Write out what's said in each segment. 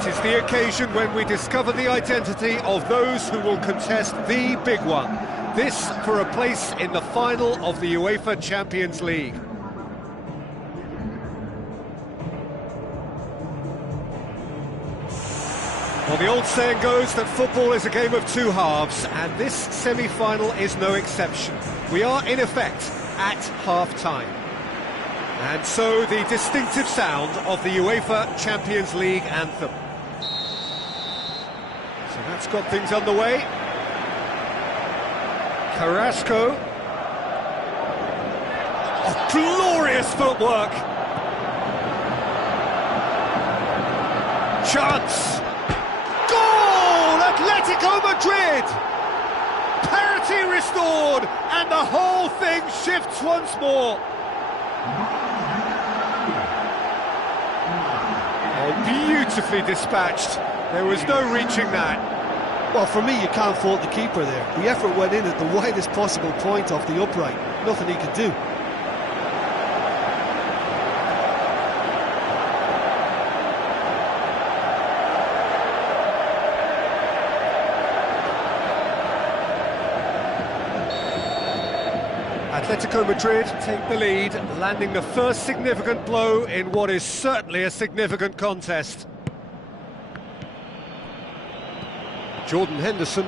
It is the occasion when we discover the identity of those who will contest the big one. This for a place in the final of the UEFA Champions League. Well, the old saying goes that football is a game of two halves, and this semi-final is no exception. We are, in effect, at half-time. And so, the distinctive sound of the UEFA Champions League anthem. So that's got things underway. Carrasco. Oh, glorious footwork! Chance! Atletico Madrid! Parity restored, and the whole thing shifts once more. Oh, beautifully dispatched. There was no reaching that. Well, for me, you can't fault the keeper there. The effort went in at the widest possible point off the upright. Nothing he could do. Atletico Madrid take the lead, landing the first significant blow in what is certainly a significant contest. Jordan Henderson.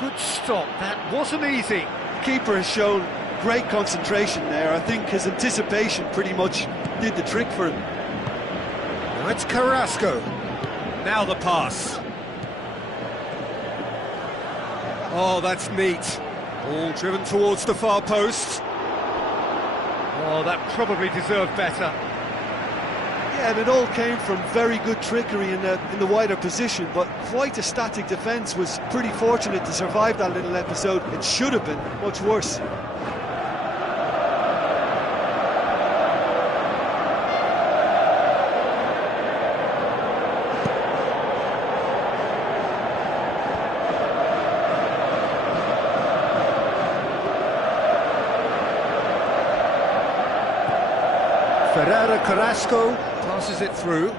Good stop, that wasn't easy. The keeper has shown great concentration there. I think his anticipation pretty much did the trick for him. Now it's Carrasco. Now the pass. Oh, that's neat. All driven towards the far post. Oh, that probably deserved better. Yeah, and it all came from very good trickery in the wider position, but quite a static defence. Was pretty fortunate to survive that little episode. It should have been much worse. Carrasco passes it through.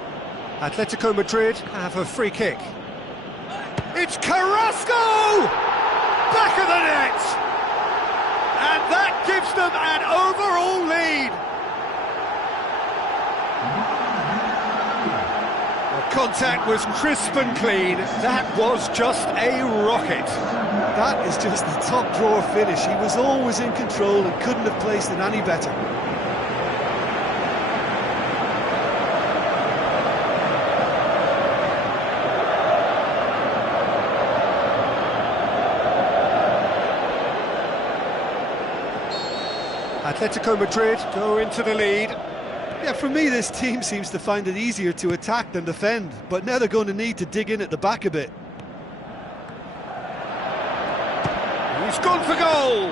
Atletico Madrid have a free kick. It's Carrasco! Back of the net! And that gives them an overall lead. The contact was crisp and clean. That was just a rocket. That is just the top drawer finish. He was always in control and couldn't have placed it any better. Atletico Madrid go into the lead. Yeah, for me, this team seems to find it easier to attack than defend, but now they're going to need to dig in at the back a bit. He's gone for goal!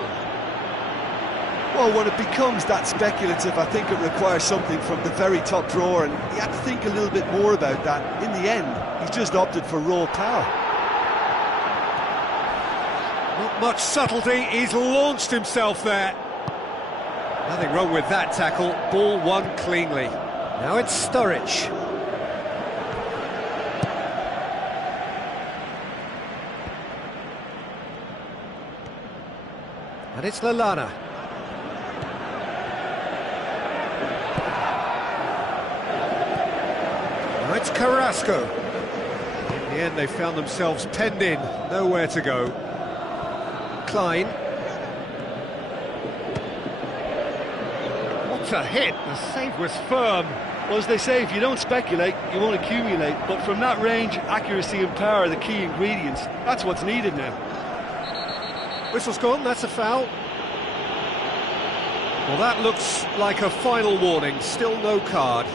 Well, when it becomes that speculative, I think it requires something from the very top drawer, and you have to think a little bit more about that. In the end, he's just opted for raw power. Not much subtlety, he's launched himself there. Nothing wrong with that tackle, ball won cleanly. Now it's Sturridge. And it's Lallana. Now it's Carrasco. In the end they found themselves penned in, nowhere to go. Klein. A hit, the save was firm. Well, as they say, if you don't speculate, you won't accumulate, but from that range, accuracy and power are the key ingredients. That's what's needed now. Whistle's gone, that's a foul. Well, that looks like a final warning, still no card.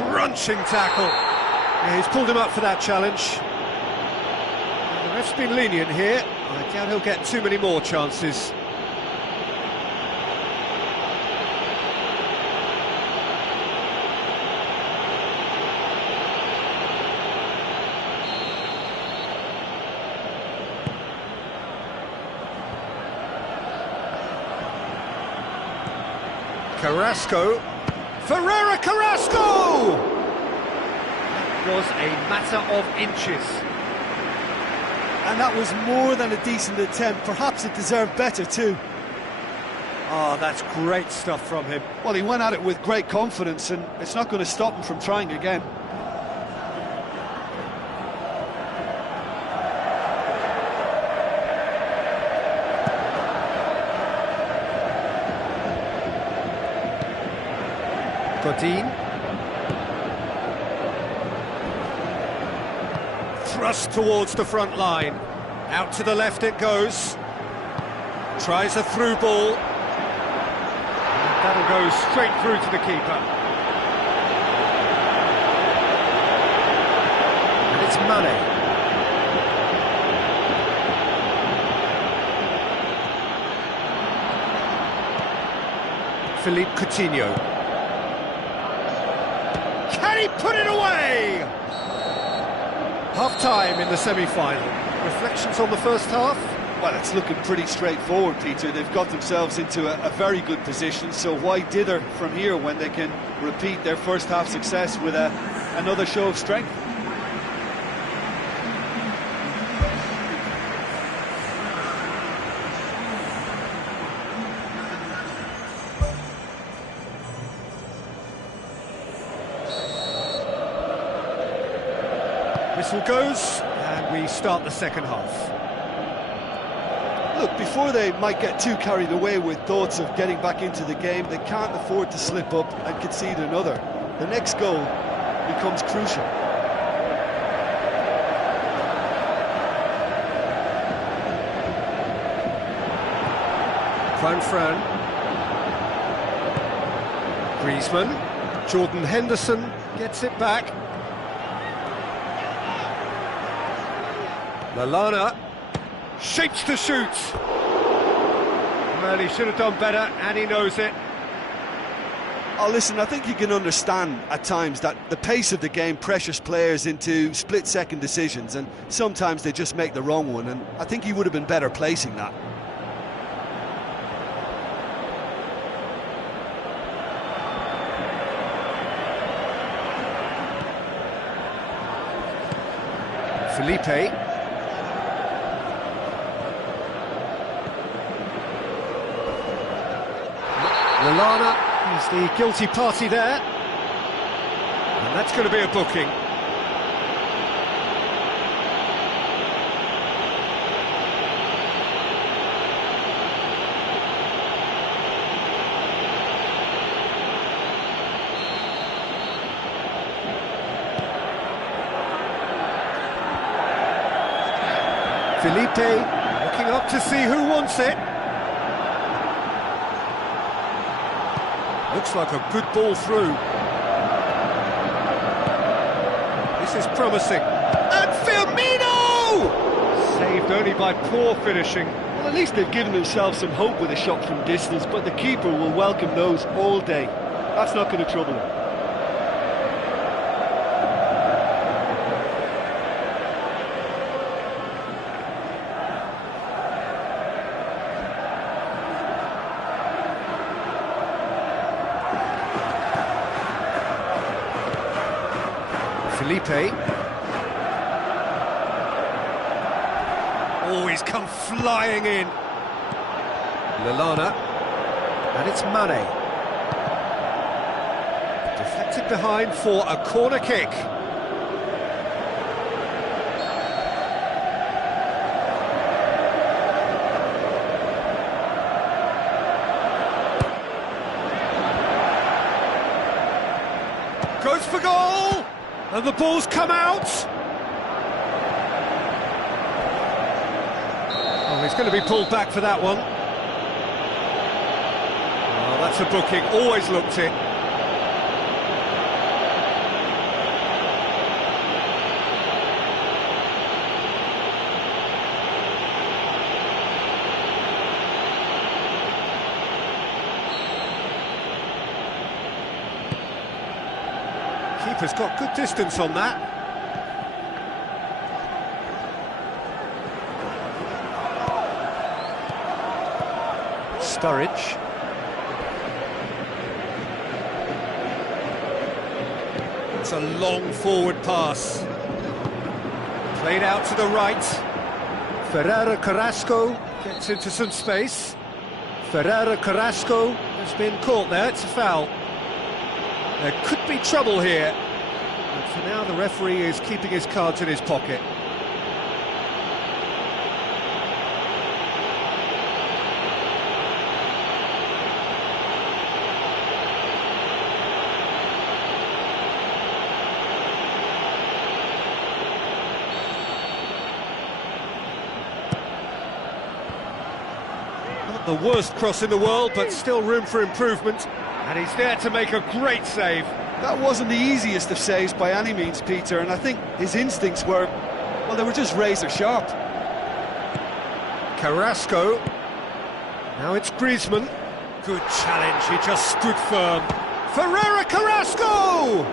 Crunching tackle. Yeah, he's pulled him up for that challenge. Ref's been lenient here. I doubt he'll get too many more chances. Carrasco. Ferreira Carrasco! That was a matter of inches. And that was more than a decent attempt. Perhaps it deserved better too. Oh, that's great stuff from him. Well, he went at it with great confidence, and it's not going to stop him from trying again. Godin. Thrust towards the front line. Out to the left it goes. Tries a through ball. And that'll go straight through to the keeper. And it's Mane. Philippe Coutinho. Can he put it away? Half-time in the semi-final. Reflections on the first half? Well, it's looking pretty straightforward, Peter. They've got themselves into a very good position, so why dither from here when they can repeat their first half success with another show of strength? Whistle goes, and we start the second half. Look, before they might get too carried away with thoughts of getting back into the game, they can't afford to slip up and concede another. The next goal becomes crucial. Fran. Griezmann. Jordan Henderson gets it back. Lallana shapes to shoot. Well, he should have done better, and he knows it. Oh, listen, I think you can understand at times that the pace of the game pressures players into split-second decisions, and sometimes they just make the wrong one, and I think he would have been better placing that. Felipe. Lallana, he's the guilty party there. And that's going to be a booking. Felipe looking up to see who wants it. Looks like a good ball through. This is promising. And Firmino! Saved only by poor finishing. Well, at least they've given themselves some hope with a shot from distance, but the keeper will welcome those all day. That's not going to trouble him. Felipe. Oh, he's come flying in. Lallana. And it's Mane. Deflected behind for a corner kick. Goes for goal! And the ball's come out! Oh, he's going to be pulled back for that one. Oh, that's a booking, always looked it. keeper's got good distance on that. Sturridge. It's a long forward pass. Played out to the right. Ferreira Carrasco gets into some space. Ferreira Carrasco has been caught there, it's a foul. There could be trouble here. But for now, the referee is keeping his cards in his pocket. The worst cross in the world, but still room for improvement. And he's there to make a great save. That wasn't the easiest of saves by any means, Peter, and I think his instincts were, well, they were just razor sharp. Carrasco. Now it's Griezmann. Good challenge, he just stood firm. Ferreira Carrasco!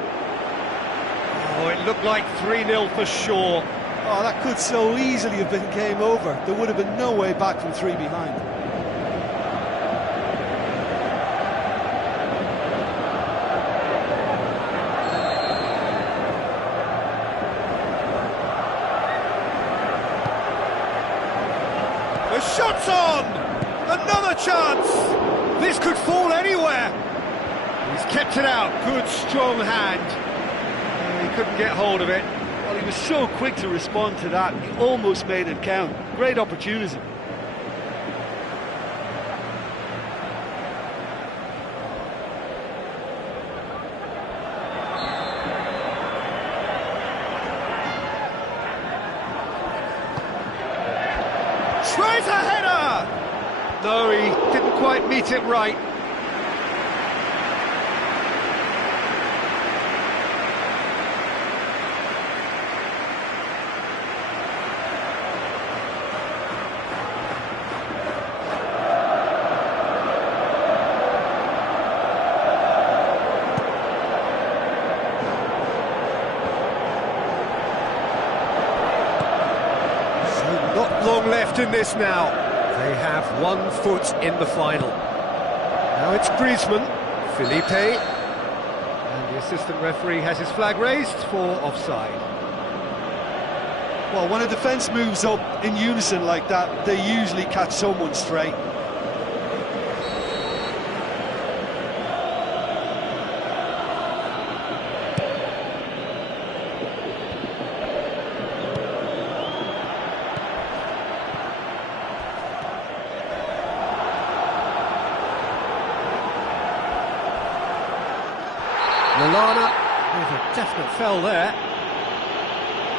Oh, it looked like 3-0 for sure. Oh, that could so easily have been game over. There would have been no way back from 3 behind. The shot's on! Another chance! This could fall anywhere! He's kept it out, good strong hand. He couldn't get hold of it. Well, he was so quick to respond to that, he almost made it count. Great opportunity. Tries a header! No, he didn't quite meet it right. Not long left in this now. They have 1 foot in the final. Now it's Griezmann, Felipe, and the assistant referee has his flag raised for offside. Well, when a defence moves up in unison like that, they usually catch someone straight. Milan with a definite foul there.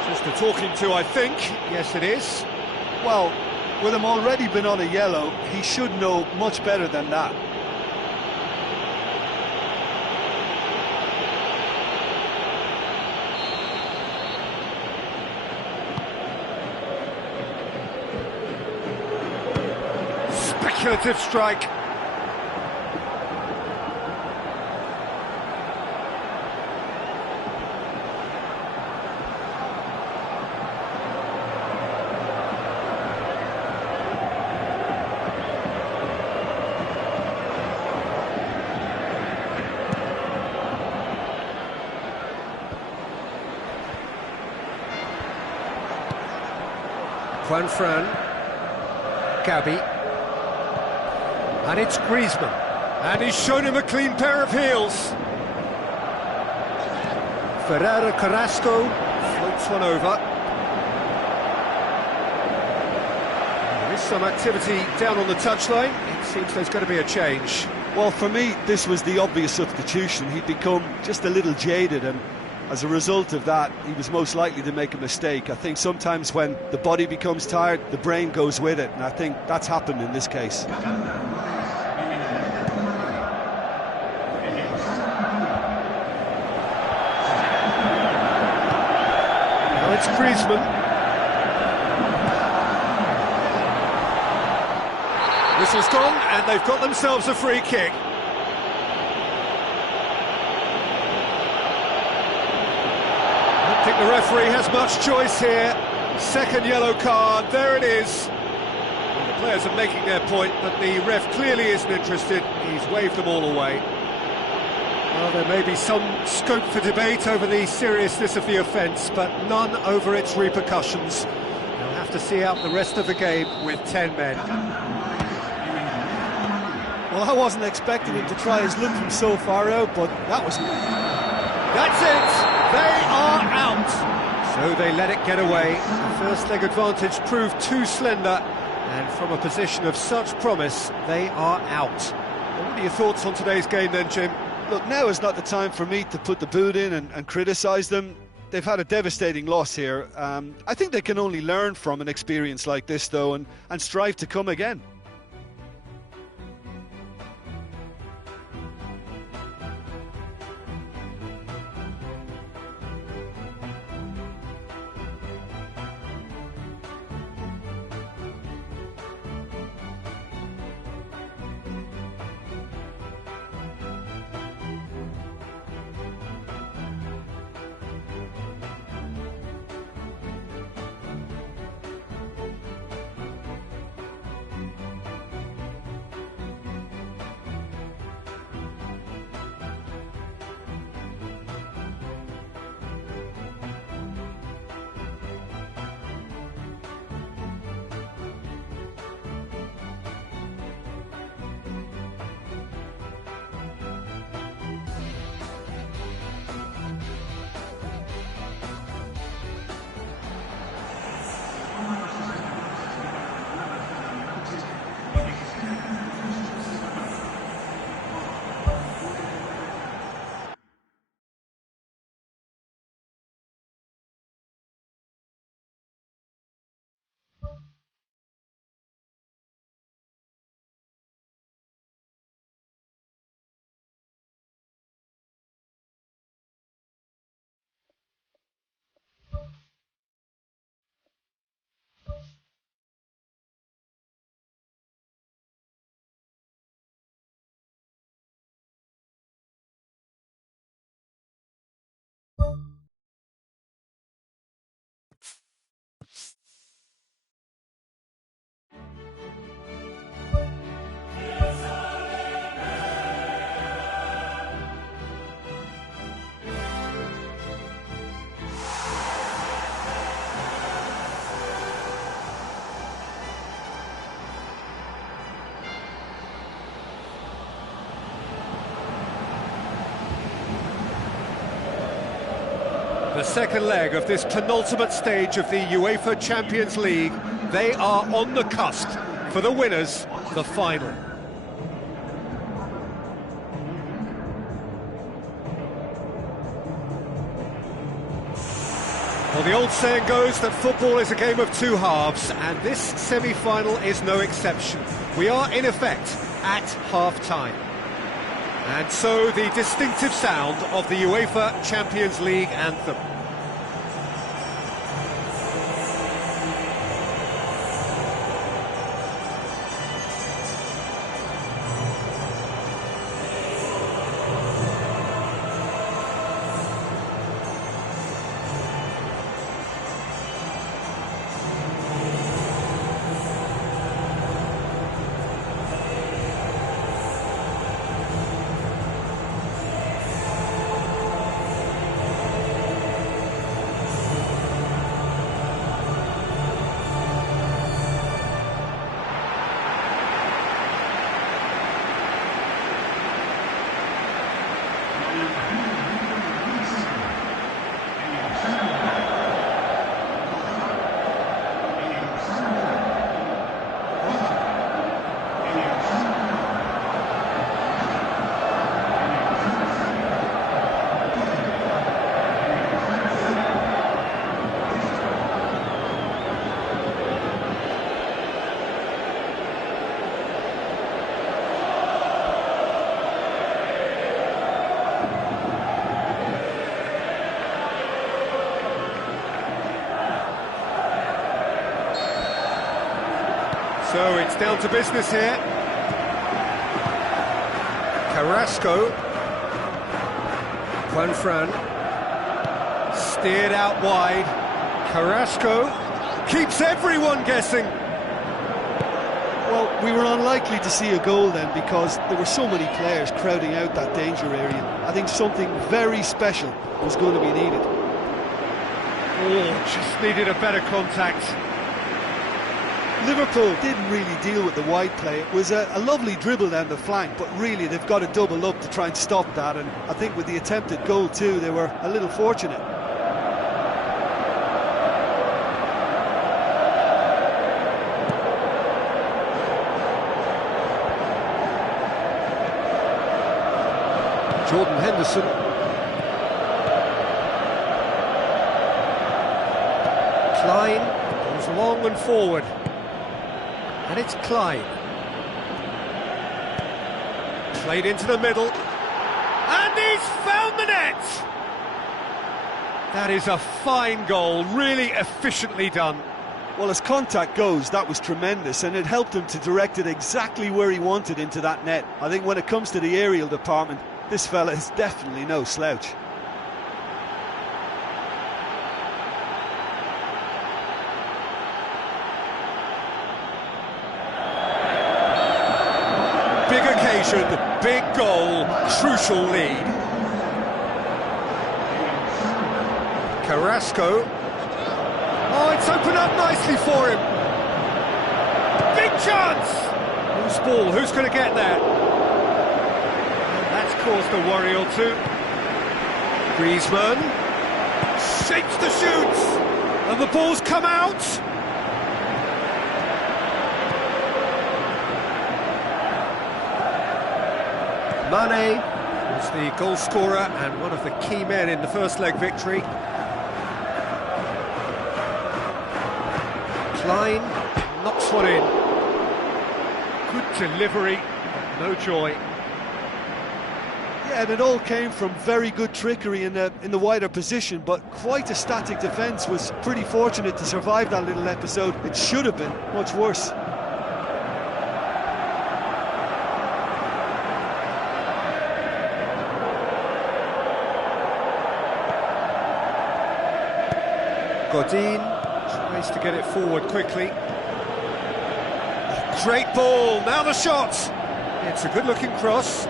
Just a talking to, I think. Yes, it is. Well, with him already been on a yellow, he should know much better than that. Speculative strike. Juanfran, Gabi, and it's Griezmann, and he's shown him a clean pair of heels. Ferreira Carrasco floats one over. There is some activity down on the touchline. It seems there's going to be a change. Well, for me, this was the obvious substitution. He'd become just a little jaded, and as a result of that, he was most likely to make a mistake. I think sometimes when the body becomes tired, the brain goes with it, and I think that's happened in this case. Now it's Griezmann. Whistle's gone, and they've got themselves a free kick. think the referee has much choice here. Second yellow card, there it is. Well, the players are making their point, but the ref clearly isn't interested. He's waved them all away. Well, there may be some scope for debate over the seriousness of the offence, but none over its repercussions. They'll have to see out the rest of the game with 10 men. Well, I wasn't expecting him to try his luck from so far out, but that was... That's it! They are out! So they let it get away. The first leg advantage proved too slender, and from a position of such promise, they are out. Well, what are your thoughts on today's game then, Jim? Look, now is not the time for me to put the boot in and criticise them. They've had a devastating loss here. I think they can only learn from an experience like this, though, and strive to come again. The second leg of this penultimate stage of the UEFA Champions League. They are on the cusp. For the winners, the final. Well, the old saying goes that football is a game of two halves, and this semi-final is no exception. We are, in effect, at half-time. And so the distinctive sound of the UEFA Champions League anthem. So it's down to business here. Carrasco. Juanfran. Steered out wide. Carrasco keeps everyone guessing. Well, we were unlikely to see a goal then because there were so many players crowding out that danger area. I think something very special was going to be needed. Oh, just needed a better contact. Liverpool didn't really deal with the wide play. It was a lovely dribble down the flank, but really they've got to double up to try and stop that, and I think with the attempted goal too, they were a little fortunate. Jordan Henderson. Klein goes long and forward. And it's Klein. Played into the middle. And he's found the net! That is a fine goal, really efficiently done. Well, as contact goes, that was tremendous, and it helped him to direct it exactly where he wanted into that net. I think when it comes to the aerial department, this fella is definitely no slouch. Big occasion, big goal, crucial lead. Carrasco. Oh, it's opened up nicely for him. Big chance! Whose ball? Who's going to get there? That's caused a worry or two. Griezmann shapes the shoots, and the ball's come out. Mane was the goal scorer and one of the key men in the first leg victory. Klein knocks one in. Good delivery, no joy. Yeah, and it all came from very good trickery in the wider position, but quite a static defence. Was pretty fortunate to survive that little episode. It should have been much worse. Godin tries to get it forward quickly. Great ball, now the shot! It's a good-looking cross.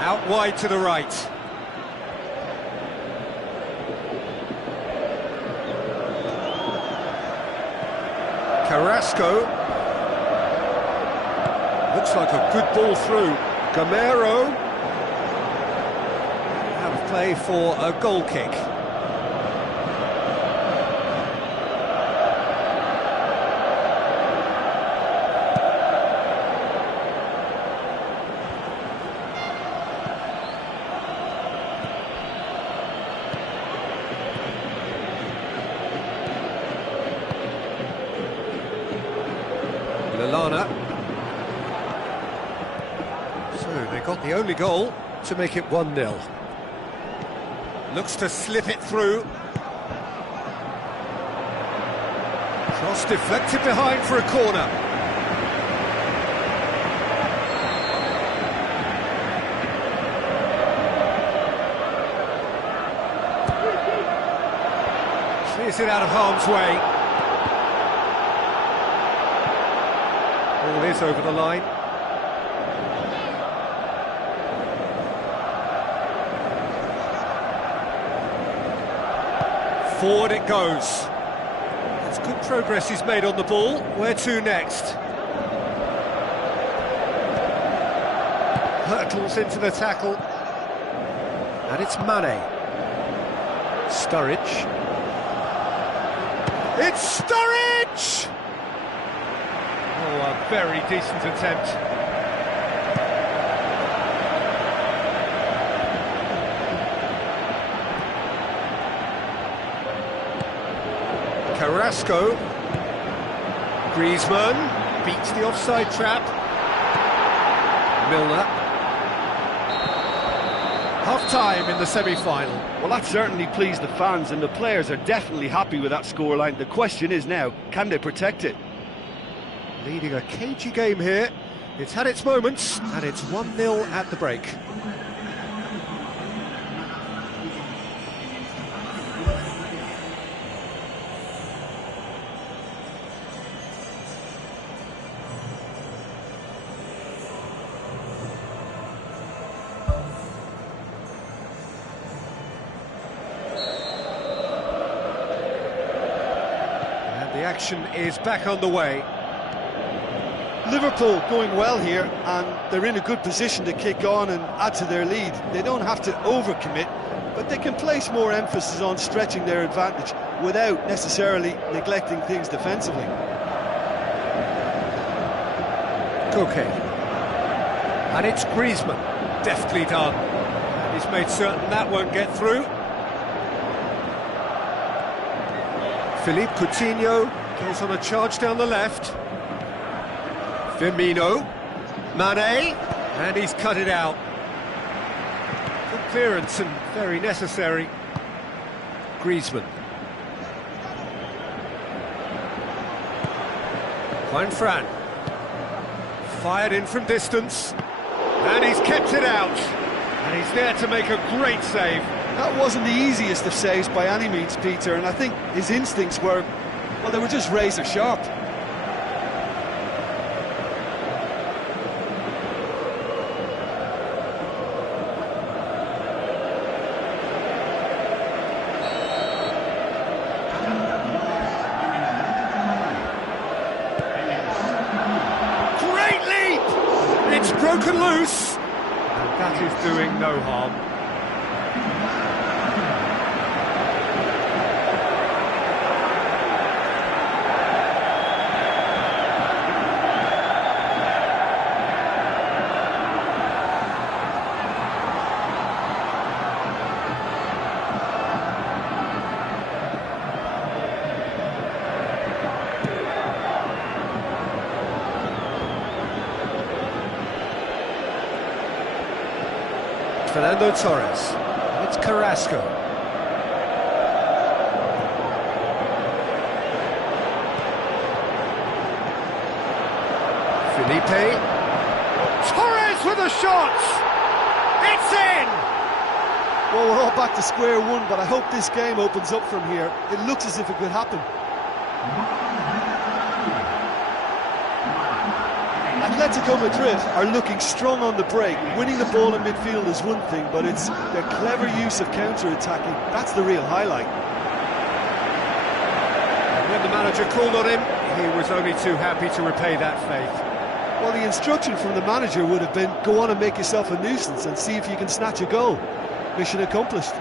Out wide to the right. Carrasco. Looks like a good ball through. Gamero. Out of play for a goal kick. Lallana. So they got the only goal to make it 1-0. Looks to slip it through. Cross deflected behind for a corner. Clears it out of harm's way. All is over the line. Forward it goes. It's good progress he's made on the ball. Where to next? Hurtles into the tackle. And it's Mane. Sturridge. It's Sturridge! Oh, a very decent attempt. Carrasco. Griezmann beats the offside trap. Milner. Half-time in the semi-final. Well, that certainly pleased the fans, and the players are definitely happy with that scoreline. The question is now, can they protect it? Leading a cagey game here. It's had its moments, and it's 1-0 at the break. The action is back on the way. Liverpool going well here, and they're in a good position to kick on and add to their lead. They don't have to overcommit, but they can place more emphasis on stretching their advantage without necessarily neglecting things defensively. Okay. And it's Griezmann. Deftly done. And he's made certain that won't get through. Philippe Coutinho goes on a charge down the left. Firmino, Mane, and he's cut it out. Good clearance and very necessary. Griezmann. Juan Fran. Fired in from distance. And he's kept it out. And he's there to make a great save. That wasn't the easiest of saves by any means, Peter, and I think his instincts were, well, they were just razor sharp. Great leap! It's broken loose, and that is doing no harm. Fernando Torres. It's Carrasco. Felipe. Torres with a shot! It's in! Well, we're all back to square one, but I hope this game opens up from here. It looks as if it could happen. Atletico Madrid are looking strong on the break. Winning the ball in midfield is one thing, but it's their clever use of counter-attacking. That's the real highlight. When the manager called on him, he was only too happy to repay that faith. Well, the instruction from the manager would have been, go on and make yourself a nuisance and see if you can snatch a goal. Mission accomplished.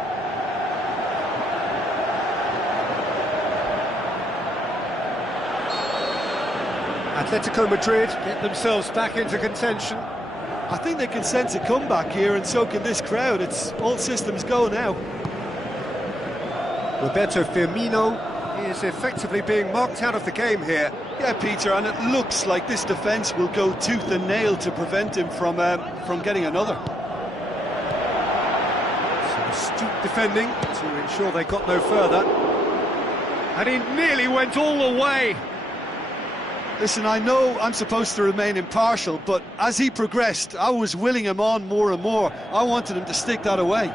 Atletico Madrid get themselves back into contention. I think they can sense a comeback here, and so can this crowd. It's all systems go now. Roberto Firmino is effectively being marked out of the game here. Yeah, Peter, and it looks like this defence will go tooth and nail to prevent him from getting another. Some astute defending to ensure they got no further. And he nearly went all the way. Listen, I know I'm supposed to remain impartial, but as he progressed, I was willing him on more and more. I wanted him to stick that away.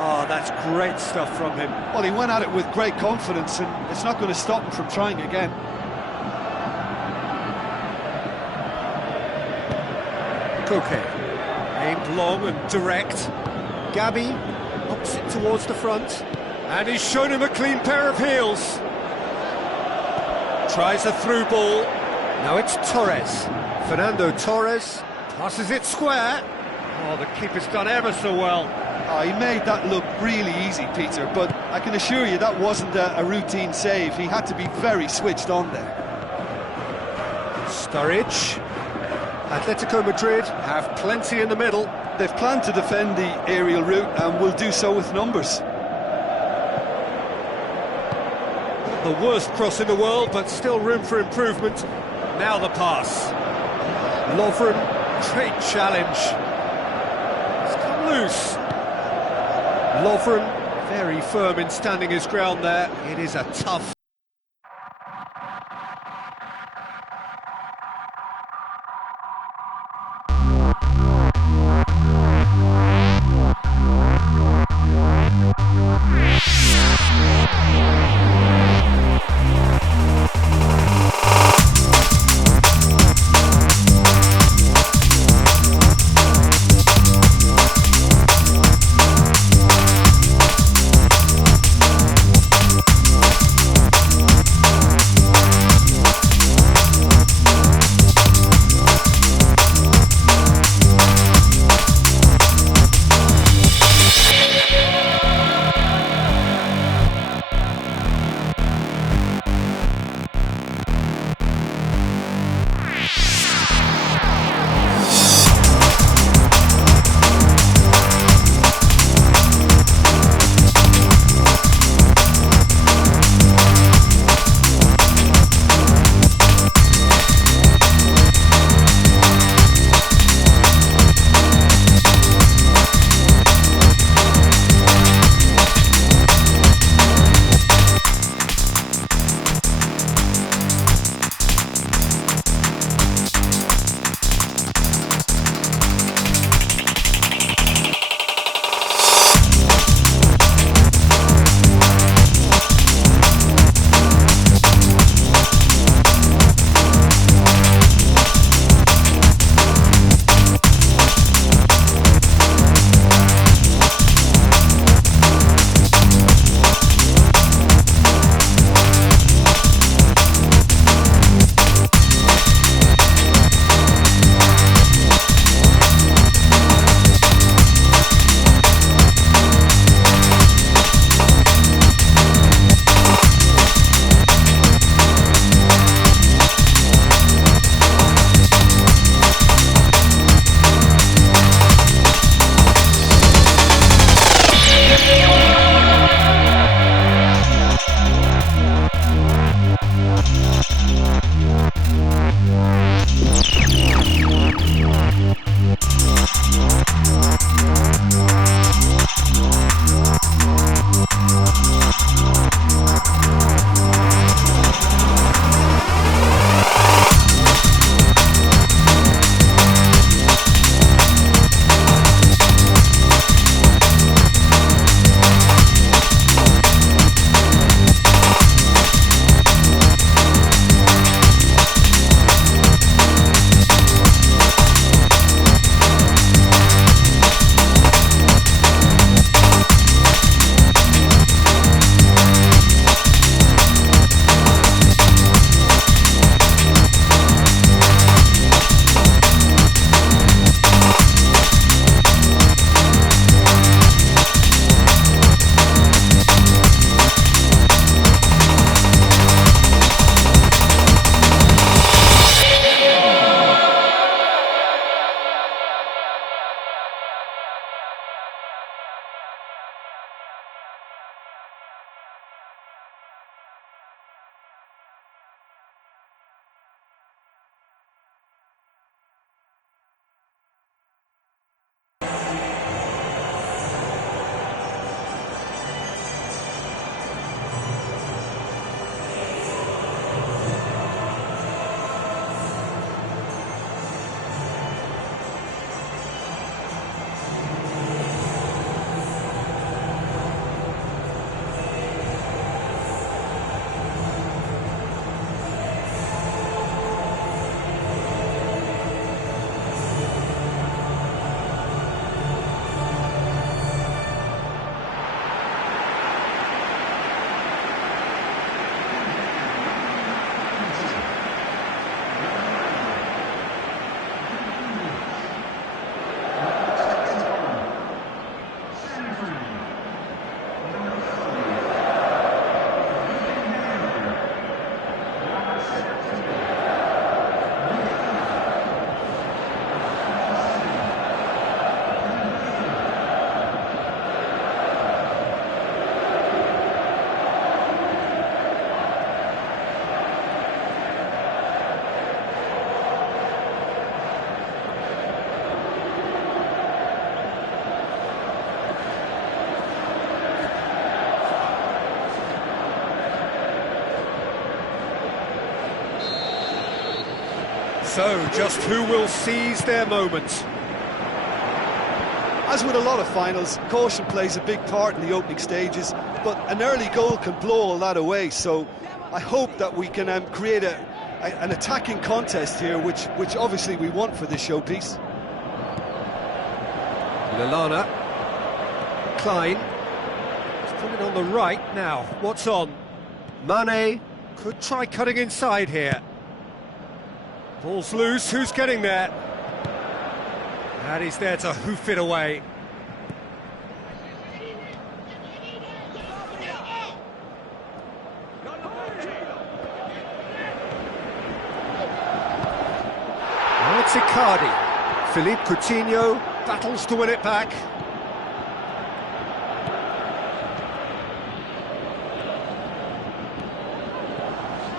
Oh, that's great stuff from him. Well, he went at it with great confidence, and it's not going to stop him from trying again. Koke, aimed long and direct. Gabi ups it towards the front, and he's shown him a clean pair of heels. Tries a through ball. Now it's Torres. Fernando Torres passes it square. Oh, the keeper's done ever so well. Oh, he made that look really easy, Peter, but I can assure you that wasn't a routine save. He had to be very switched on there. Sturridge. Atletico Madrid have plenty in the middle. They've planned to defend the aerial route and will do so with numbers. The worst cross in the world, but still room for improvement. Now the pass. Lovren, great challenge. He's come loose. Lovren, very firm in standing his ground there. It is a tough... So, just who will seize their moment? As with a lot of finals, caution plays a big part in the opening stages, but an early goal can blow all that away, so I hope that we can create an attacking contest here, which obviously we want for this showpiece. Lallana. Klein. He's putting it on the right now. What's on? Mane could try cutting inside here. Ball's loose, who's getting there? And he's there to hoof it away. Now it's Icardi. Philippe Coutinho battles to win it back.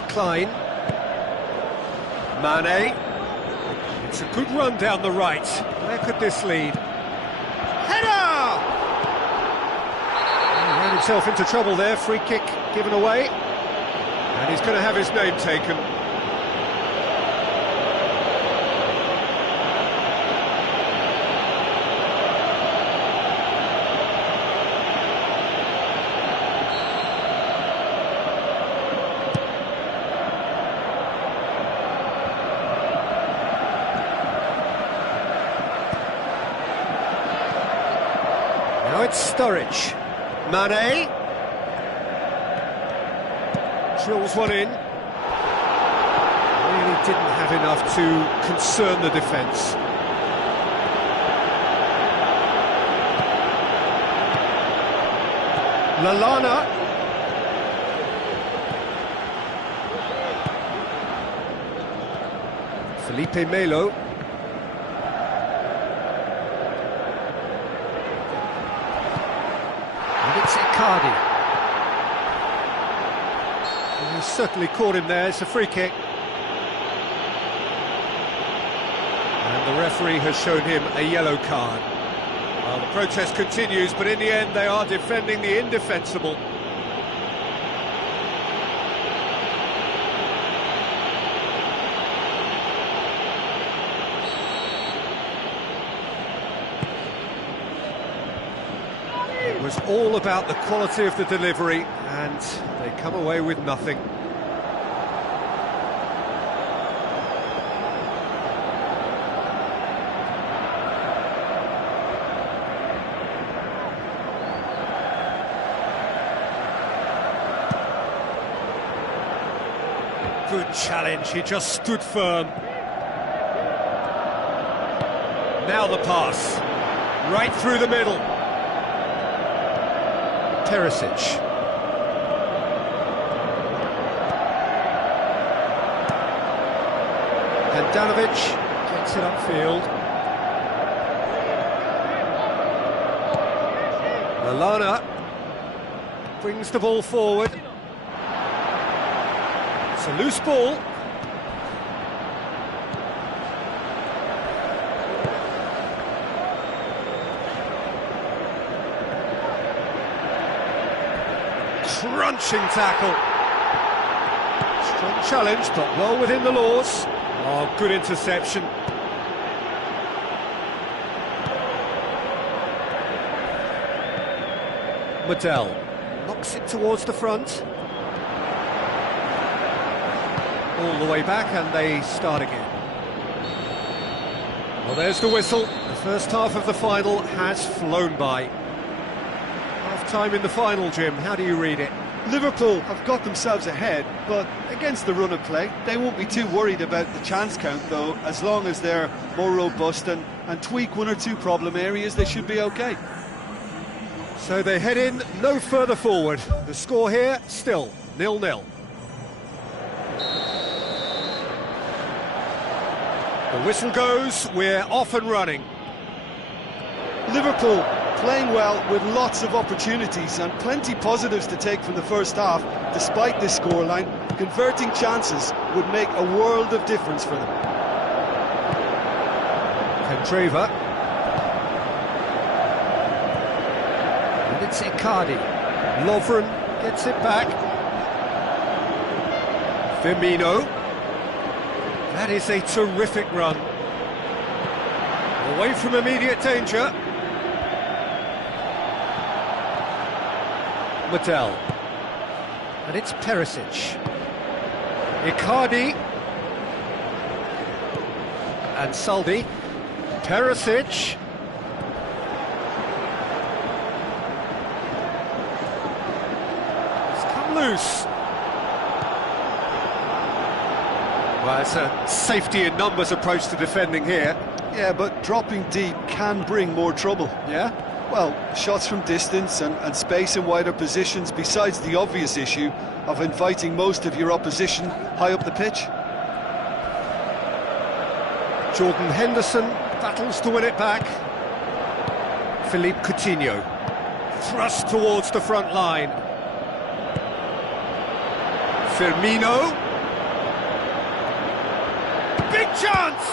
Klein. Mane. It's a good run down the right. Where could this lead? Header! He ran himself into trouble there. Free kick given away. And he's going to have his name taken. Now it's Sturridge. Mane. Drills one in. Really didn't have enough to concern the defence. Lallana. Felipe Melo. It's Icardi. He's certainly caught him there, it's a free kick. And the referee has shown him a yellow card. Well, the protest continues, but in the end they are defending the indefensible. It was all about the quality of the delivery, and they come away with nothing. Good challenge, he just stood firm. Now the pass, right through the middle. Perisic. Handanovic gets it upfield. Lallana brings the ball forward. It's a loose ball. Crunching tackle. Strong challenge, but well within the laws. Oh, good interception. Madel knocks it towards the front. All the way back, and they start again. Well, there's the whistle. The first half of the final has flown by. Half-time in the final, Jim. How do you read it? Liverpool have got themselves ahead, but against the run of play, they won't be too worried about the chance count, though. As long as they're more robust and tweak one or two problem areas, they should be okay. So they head in no further forward. The score here, still 0-0. The whistle goes, we're off and running. Liverpool playing well with lots of opportunities and plenty positives to take from the first half. Despite this scoreline, converting chances would make a world of difference for them. Candreva. And it's Icardi. Lovren gets it back. Firmino. That is a terrific run. Away from immediate danger. Madel. And it's Perisic. Icardi. And Saldi. Perisic. It's come loose. Well, it's a safety in numbers approach to defending here. Yeah, but dropping deep can bring more trouble. Yeah? Well, shots from distance and space in wider positions, besides the obvious issue of inviting most of your opposition high up the pitch. Jordan Henderson battles to win it back. Philippe Coutinho thrust towards the front line. Firmino. Big chance!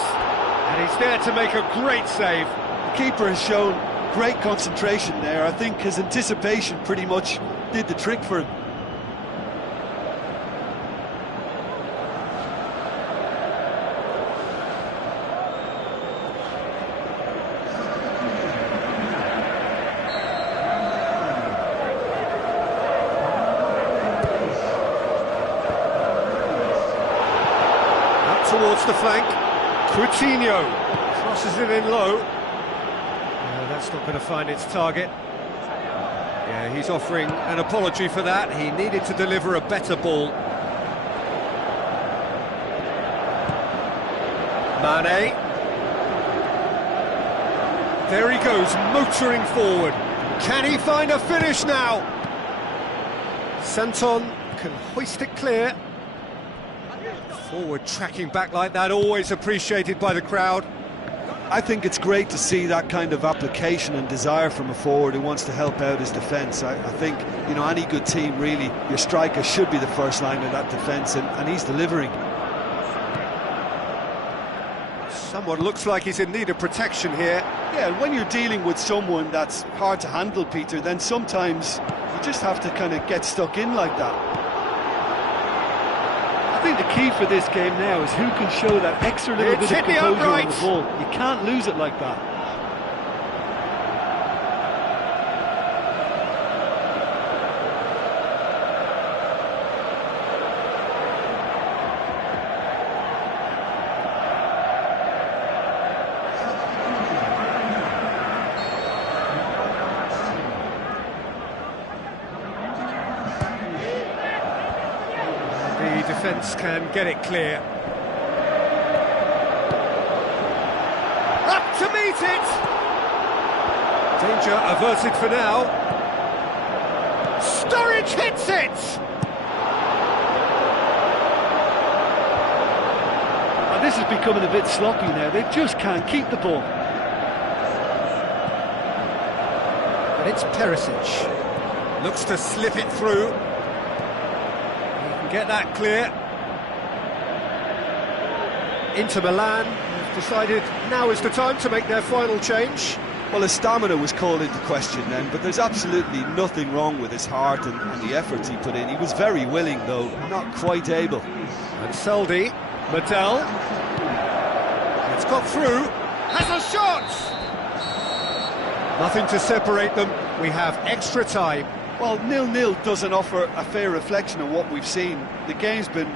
And he's there to make a great save. The keeper has shown great concentration there. I think his anticipation pretty much did the trick for him. Up towards the flank. Coutinho crosses it in low. That's not going to find its target. Yeah, he's offering an apology for that. He needed to deliver a better ball. Mane. There he goes, motoring forward. Can he find a finish now? Santon can hoist it clear. Forward tracking back like that, always appreciated by the crowd. I think it's great to see that kind of application and desire from a forward who wants to help out his defence. I think, you know, any good team, really, your striker should be the first line of that defence, and he's delivering. Someone looks like he's in need of protection here. Yeah, when you're dealing with someone that's hard to handle, Peter, then sometimes you just have to kind of get stuck in like that. I think the key for this game now is who can show that extra little bit of composure on the ball. You can't lose it like that. The defence can get it clear. Up to meet it! Danger averted for now. Sturridge hits it! And this is becoming a bit sloppy now. They just can't keep the ball. And it's Perisic. Looks to slip it through. Get that clear. Inter Milan have decided now is the time to make their final change. Well, his stamina was called into question then, but there's absolutely nothing wrong with his heart and the efforts he put in. He was very willing, though, not quite able. And Saldi, Madel. It's got through. Has a shot! Nothing to separate them. We have extra time. Well, 0-0 doesn't offer a fair reflection of what we've seen. The game's been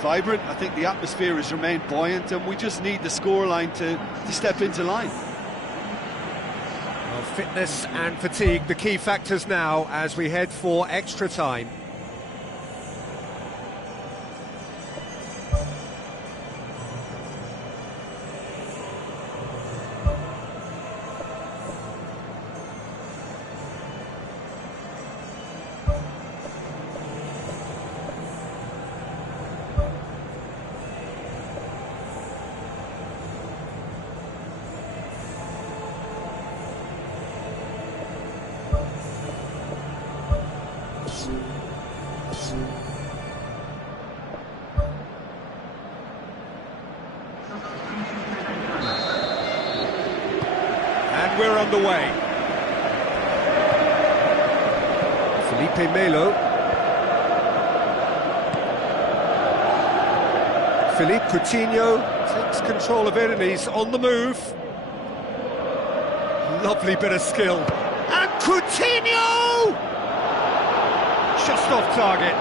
vibrant. I think the atmosphere has remained buoyant, and we just need the scoreline to step into line. Well, fitness and fatigue, the key factors now as we head for extra time. And we're underway. Felipe Melo. Philippe Coutinho takes control of it and he's on the move. Lovely bit of skill. And Coutinho! Just off target.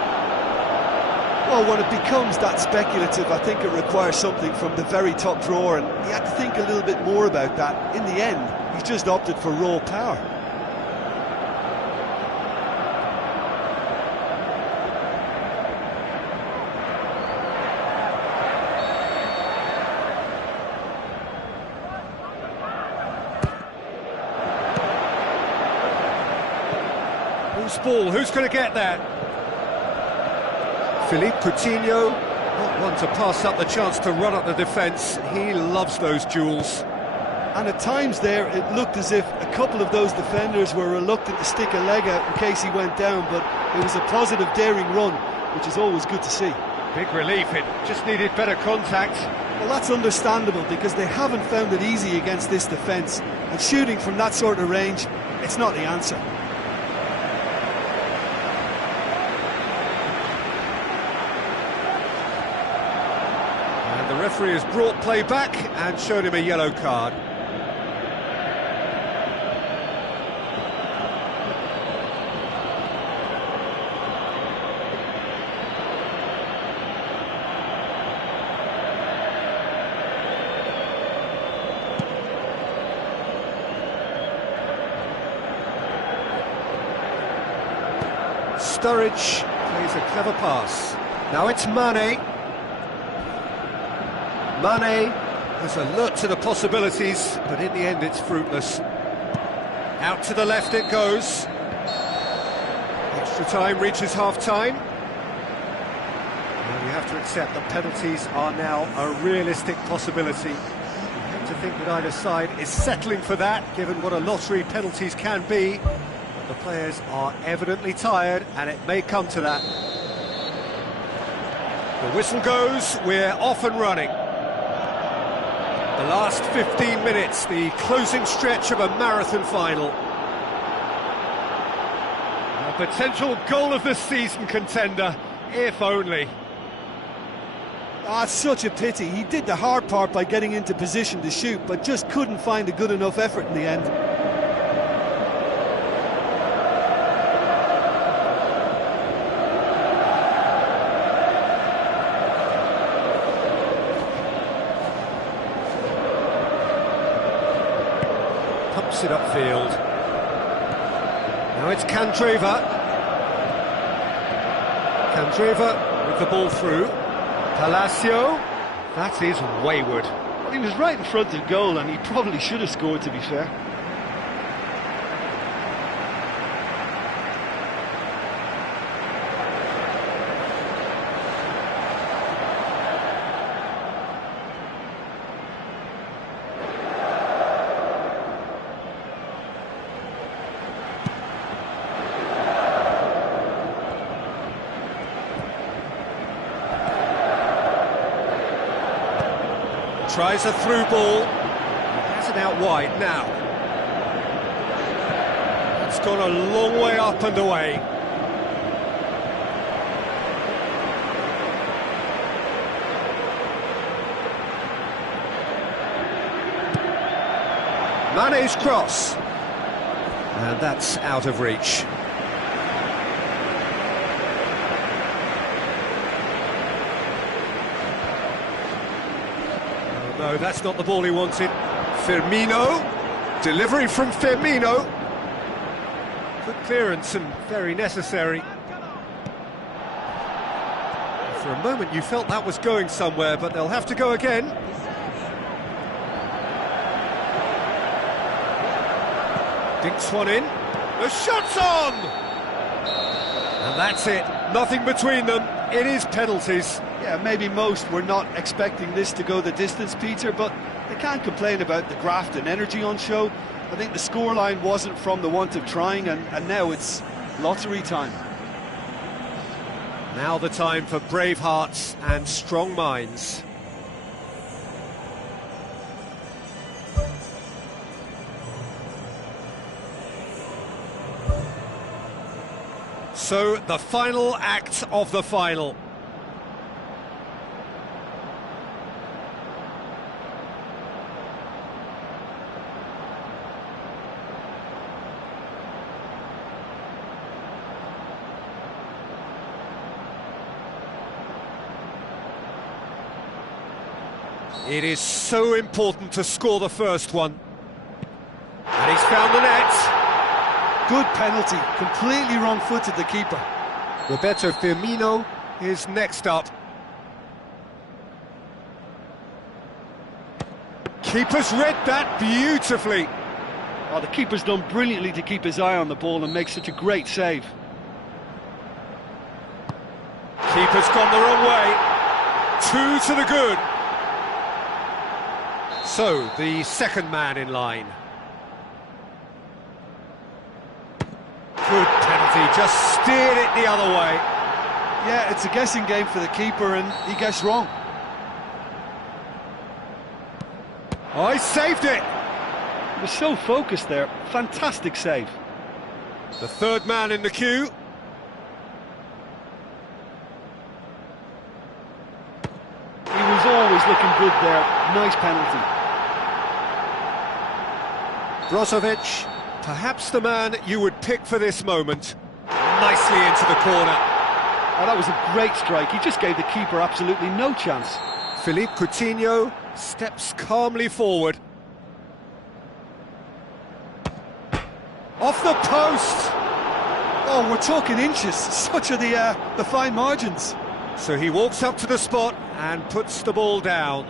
Well, when it becomes that speculative, I think it requires something from the very top drawer, and he had to think a little bit more about that. In the end, he's just opted for raw power. Who's ball? Who's going to get there? Philippe Coutinho, not one to pass up the chance to run up the defence. He loves those duels. And at times there, it looked as if a couple of those defenders were reluctant to stick a leg out in case he went down, but it was a positive, daring run, which is always good to see. Big relief, it just needed better contact. Well, that's understandable, because they haven't found it easy against this defence, and shooting from that sort of range, it's not the answer. The referee has brought play back and showed him a yellow card. Sturridge plays a clever pass. Now it's Mane. Mane is alert to the possibilities, but in the end it's fruitless. Out to the left it goes. Extra time reaches half-time. Well, you have to accept that penalties are now a realistic possibility. You have to think that either side is settling for that, given what a lottery penalties can be. But the players are evidently tired, and it may come to that. The whistle goes, we're off and running. The last 15 minutes, the closing stretch of a marathon final. A potential goal of the season contender, if only. Ah, it's such a pity. He did the hard part by getting into position to shoot, but just couldn't find a good enough effort in the end. Pumps it upfield. Now it's Candreva. Candreva with the ball through. Palacio. That is wayward. Well, he was right in front of goal, and he probably should have scored, to be fair. Tries a through ball. Has it out wide now. It's gone a long way up and away. Mane's cross. And that's out of reach. No, that's not the ball he wanted. Firmino. Delivery from Firmino. Good clearance and very necessary. For a moment you felt that was going somewhere, but they'll have to go again. Dinks one in. The shot's on! And that's it. Nothing between them. It is penalties. Yeah, maybe most were not expecting this to go the distance, Peter, but they can't complain about the graft and energy on show. I think the scoreline wasn't from the want of trying, and now it's lottery time. Now the time for brave hearts and strong minds. So, the final act of the final. It is so important to score the first one. And he's found the net. Good penalty, completely wrong-footed the keeper. Roberto Firmino is next up. Keeper's read that beautifully. Oh, the keeper's done brilliantly to keep his eye on the ball and make such a great save. Keeper's gone the wrong way. 2 to the good. So, the second man in line. Good penalty, just steered it the other way. Yeah, it's a guessing game for the keeper and he guessed wrong. Oh, he saved it! He was so focused there, fantastic save. The third man in the queue. He was always looking good there, nice penalty. Brozovic, perhaps the man you would pick for this moment. Nicely into the corner. Oh, that was a great strike, he just gave the keeper absolutely no chance. Philippe Coutinho steps calmly forward. Off the post! Oh, we're talking inches, such are the fine margins. So he walks up to the spot and puts the ball down.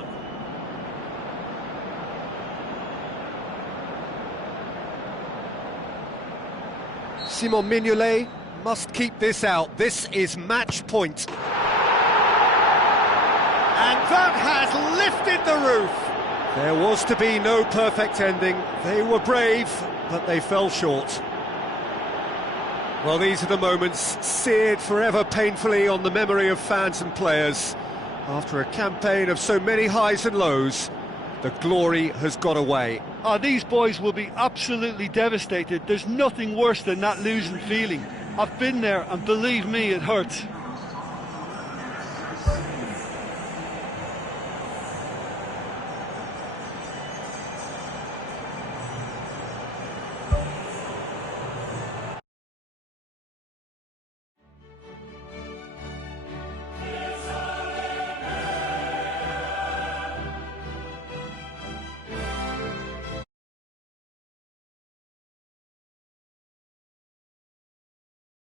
Simon Mignolet must keep this out. This is match point. And that has lifted the roof. There was to be no perfect ending. They were brave, but they fell short. Well, these are the moments seared forever painfully on the memory of fans and players. After a campaign of so many highs and lows, the glory has got away. Oh, these boys will be absolutely devastated. There's nothing worse than that losing feeling. I've been there, and believe me, it hurts.